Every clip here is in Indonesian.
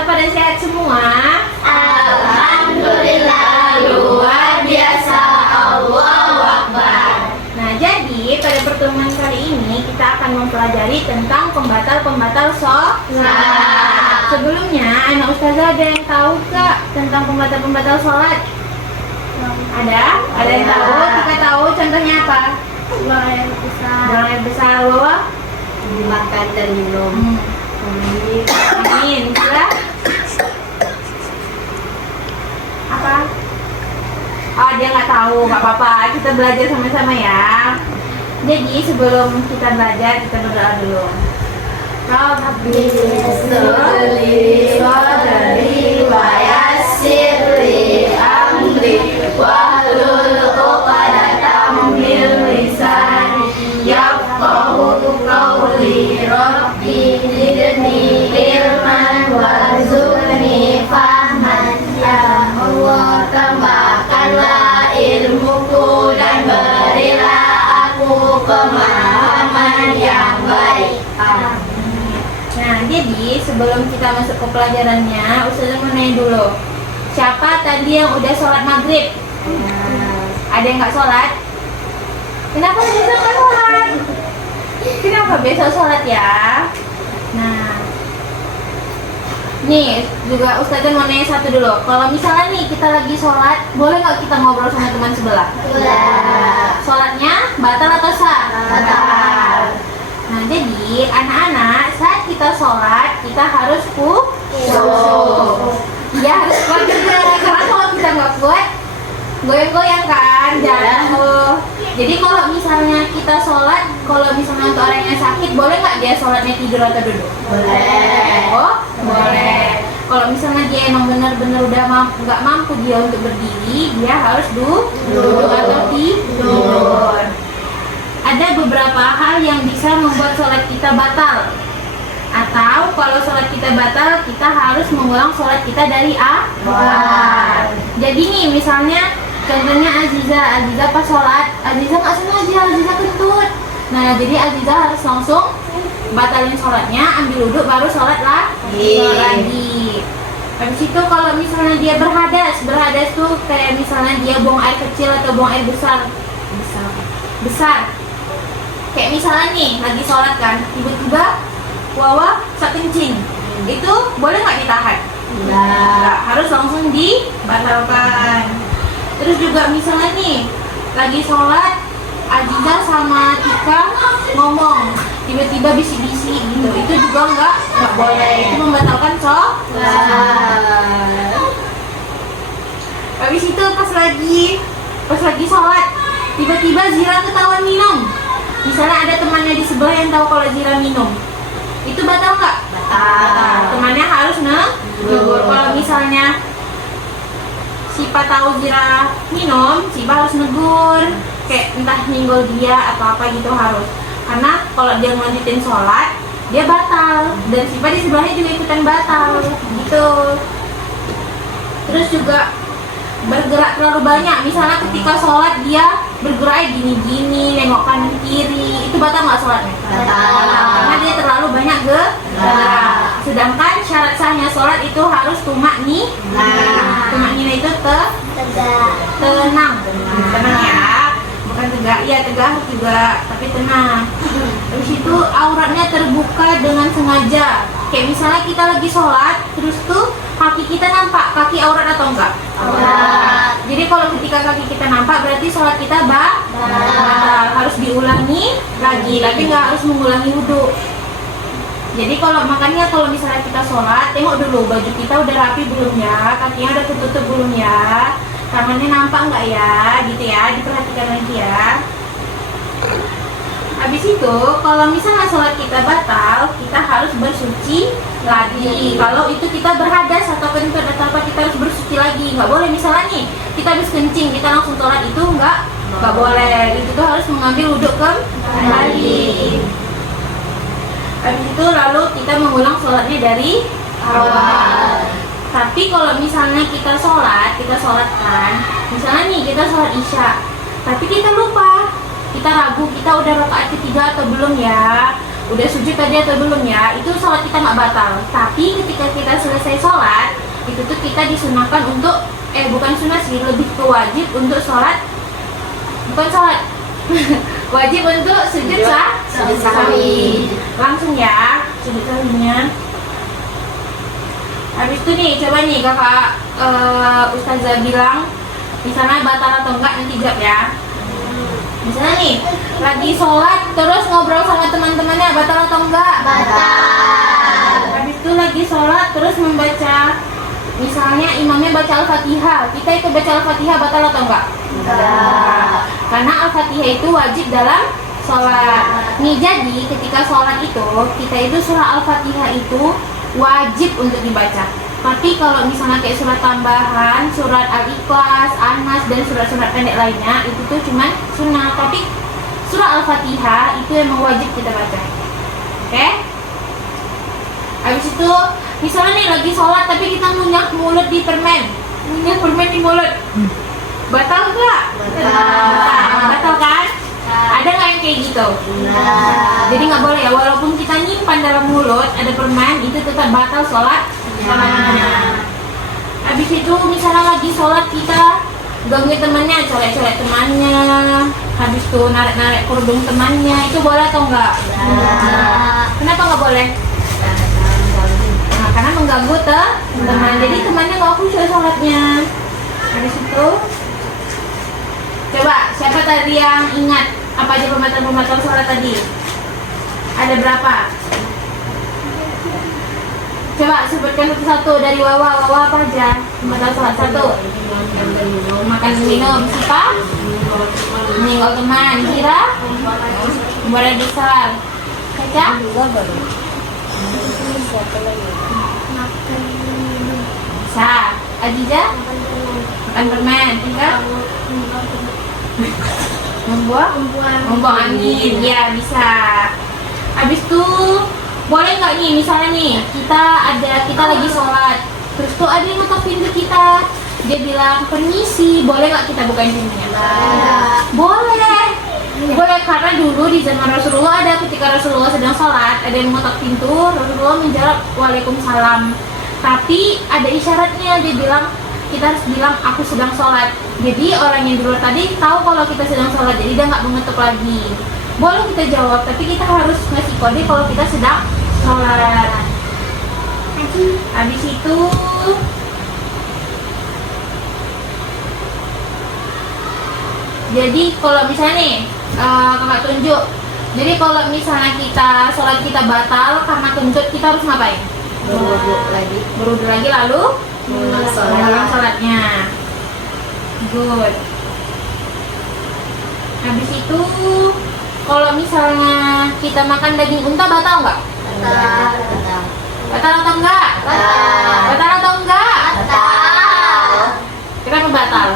Kita pada sehat semua? Alhamdulillah, luar biasa, Allahu Akbar. Nah, jadi pada pertemuan kali ini kita akan mempelajari tentang pembatal-pembatal sholat. Sebelumnya, anak ustazah ada yang tahu Kak tentang pembatal-pembatal sholat? Ada? Ada yang tahu? Kita tahu contohnya apa? Buang air besar, Buang air besar, bahwa makan dan minum. Amin. Sudah? Apa? Oh, dia nggak tahu, nggak apa-apa. Kita belajar sama-sama ya. Jadi sebelum kita belajar, kita berdoa dulu. Rabbi Sholli sholli wa yassirli amri wahlul 'uqdatam min lisani yafqahu qawli. Rabbi zidni ilman warzuqni fahman. Ya Allah, tambahkanlah ilmuku dan berilah aku pemahaman yang baik. Nah, jadi sebelum kita masuk ke pelajarannya, Ustazah mau nanya dulu. Siapa tadi yang udah sholat maghrib? Ada yang nggak sholat? Kenapa besok nggak sholat? Kenapa besok sholat ya? Nah, nih juga Ustazah mau nanya satu dulu. Kalau misalnya nih kita lagi sholat, boleh nggak kita ngobrol sama teman sebelah? Boleh. Sholatnya batal atau sah? Batal. Nah, jadi anak-anak saat kita sholat kita harus khusyuk. Ya harus kuat juga, karena kalau kita nggak kuat goyang-goyang kan, jatuh. Jadi kalau misalnya kita sholat, kalau misalnya untuk orang yang sakit, boleh nggak dia sholatnya tidur atau duduk? Boleh. Oh, boleh. Kalau misalnya dia emang benar-benar udah nggak mampu dia untuk berdiri, dia harus duduk atau tidur. Ada beberapa hal yang bisa membuat sholat kita batal. Atau kalau sholat kita batal, kita harus mengulang sholat kita dari awal. Jadi nih misalnya, contohnya Aziza pas sholat, Aziza nggak sengaja, Aziza kentut. Nah, jadi Aziza harus langsung batalin sholatnya, ambil wudhu, baru sholat lagi. Habis itu kalau misalnya dia berhadas tuh kayak misalnya dia buang air kecil atau buang air besar. Kayak misalnya nih lagi sholat kan, tiba-tiba wawa sak kencing, itu boleh nggak ditahan? Nggak, harus langsung dibatalkan. Terus juga misalnya nih lagi sholat, Aziza sama Tika ngomong, tiba-tiba bisik-bisik gitu, itu juga nggak boleh, itu membatalkan sholat. Habis itu pas lagi sholat, tiba-tiba Zira ketahuan minum. Misalnya ada temannya di sebelah yang tahu kalau Zira minum, itu batal nggak? Batal. Temannya harus negur. Kalau misalnya Sipa tahu Zira minum, Sipa harus negur, kayak entah ninggol dia atau apa gitu harus. Karena kalau dia ngelanjutin sholat, dia batal, dan Sipa di sebelahnya juga ikutan batal gitu. Terus juga bergerak terlalu banyak, misalnya ketika sholat dia bergerak gini-gini, nengok kanan kiri, itu batal nggak sholatnya? Batal. Karena dia terlalu banyak gerak. Sedangkan syarat sahnya sholat itu harus tumaknina itu tenang ya, bukan tegak, iya tegak juga, tapi tenang. Terus itu auratnya terbuka dengan sengaja. Kayak misalnya kita lagi sholat, terus tuh kaki kita nampak, kaki aurat atau enggak? Aurat. Jadi kalau ketika kaki kita nampak, berarti sholat kita batal. Harus diulangi lagi, tapi nggak harus mengulangi wudhu. Jadi makanya kalau misalnya kita sholat, tengok dulu baju kita udah rapi belum ya, kakinya udah tertutup belum ya, tangannya nampak nggak ya, gitu ya, diperhatikan lagi ya. Habis itu, kalau misalnya sholat kita batal, kita harus bersuci lagi. Kalau itu kita berhadas atau kentut atau apa, kita harus bersuci lagi. Nggak boleh misalnya nih, kita habis kencing, kita langsung sholat, itu nggak boleh. Itu tuh harus mengambil wudhu kembali. Habis itu lalu kita mengulang sholatnya dari awal. Tapi kalau misalnya kita sholat kan, misalnya nih kita sholat isya, tapi kita lupa, kita ragu, kita udah rakaat ketiga atau belum ya. udah sujud tadi atau belum ya, itu sholat kita nggak batal. Tapi ketika kita selesai sholat, itu tuh kita disunahkan untuk bukan sunah sih, lebih ke wajib untuk sholat, bukan sholat wajib untuk sujud sahwi. Langsung ya sujud sahwinya. Habis itu nih, coba nih kakak Ustazah bilang di sana batal atau enggak, nanti jawab ya. Misalnya nih, lagi sholat terus ngobrol sama teman-temannya, batal atau enggak? Batal. Habis itu lagi sholat terus membaca, misalnya imamnya baca Al-Fatihah, kita ikut baca Al-Fatihah, batal atau enggak? Enggak. Karena Al-Fatihah itu wajib dalam sholat. Nih jadi ketika sholat itu, kita itu surah Al-Fatihah itu wajib untuk dibaca. Tapi kalau misalnya kayak surat tambahan, surat Al-Ikhlas, An-Nas, dan surat-surat pendek lainnya, itu tuh cuma sunnah. Tapi surah Al-Fatihah itu emang wajib kita baca. Oke? Habis itu, misalnya nih lagi sholat tapi kita ngunyah mulut di permen, ngunyah permen di mulut, batal nggak? Batal kan? Ada nggak yang kayak gitu? Jadi nggak boleh ya, walaupun kita nyimpan dalam mulut ada permen, itu tetap batal sholatnya. Habis itu misalnya lagi sholat kita ganggu temannya, colek-colek temannya, habis itu narik-narik kerudung temannya, itu boleh atau enggak? Kenapa nggak boleh? Nah, karena mengganggu teman, jadi temannya nggak khusyuk sholatnya. Habis itu coba siapa tadi yang ingat apa aja pembatal-pembatal sholat tadi? Ada berapa? Coba sebutkan satu-satu dari Wawa apa aja pembatal sholat. Satu, makan minum. Siapa? Menyenggol teman. Kira? Umurnya besar. Caca? Bisa. Adija? Makan permen. Tinggal? Membuang angin. Ya, bisa. Habis itu boleh nggak nih, misalnya nih kita lagi sholat, terus tuh ada yang ngetok pintu kita, dia bilang permisi, boleh nggak kita bukain pintunya? Boleh, karena dulu di zaman Rasulullah ada, ketika Rasulullah sedang sholat, ada yang ngetok pintu, Rasulullah menjawab waalaikumsalam. Tapi ada isyaratnya, dia bilang kita harus bilang aku sedang sholat. Jadi orang yang di luar tadi tahu kalau kita sedang sholat, jadi dia nggak mengetuk lagi. Boleh kita jawab, tapi kita harus ngasih kode kalau kita sedang sholat. Habis itu jadi kalau misalnya nih kakak tunjuk, jadi kalau misalnya kita sholat kita batal karena kentut, kita harus ngapain? Berwudu lagi lalu mengulang sholatnya. Good. Habis itu kalau misalnya kita makan daging unta, batal nggak? Batal atau enggak? Batal atau enggak? Kenapa batal?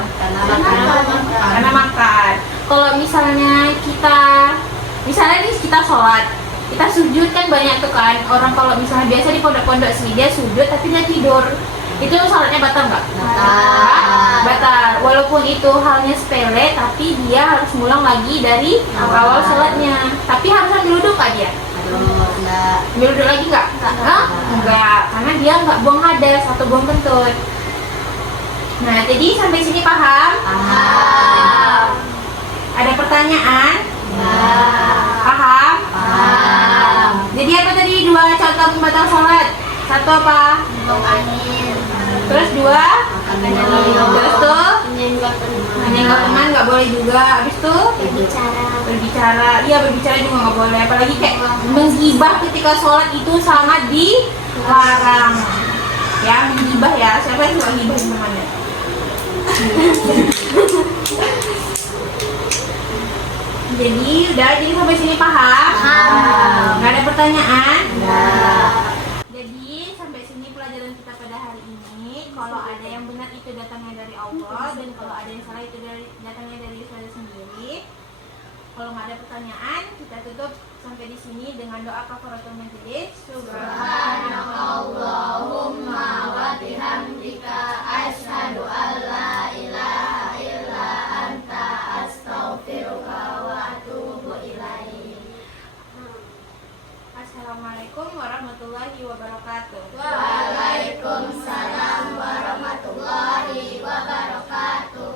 Karena makan. Kalau misalnya nih kita sholat, kita sujud kan banyak tuh kan orang, kalau misalnya biasa di pondok-pondok sini dia sujud tapi dia tidur, itu sholatnya batal nggak? Batal. Walaupun itu halnya sepele, tapi dia harus ngulang lagi dari awal sholatnya. Tapi harus ambil wudhu kah dia? Ambil wudhu lagi nggak? Enggak, karena dia nggak buang hadas atau buang kentut. Nah, jadi sampai sini paham? Paham. Ada pertanyaan? Paham? Jadi apa tadi dua contoh pembatal sholat? Satu apa? Terus dua? Terus tuh? Menyenggol teman nggak boleh juga. Habis tuh? Berbicara. Iya, berbicara juga nggak boleh. Apalagi kayak menggibah ketika sholat itu sangat dilarang. Ya, menggibah ya. Siapa yang suka gibahin temannya? Jadi sampai sini paham? Nggak ada pertanyaan? Jadi sampai sini pelajaran kita pada hari ini. Kalau ada yang benar itu datangnya dari Allah, dan kalau ada yang salah itu datangnya dari saya sendiri. Kalau nggak ada pertanyaan, kita tutup sampai di sini dengan doa kafaratul majelis. Subhanakallahumma wa bihamdika asyhadu an la ilaha illa anta astaghfiruka wa atubu ilaik. Assalamualaikum warahmatullahi wabarakatuh. Waalaikumsalam warahmatullahi wabarakatuh.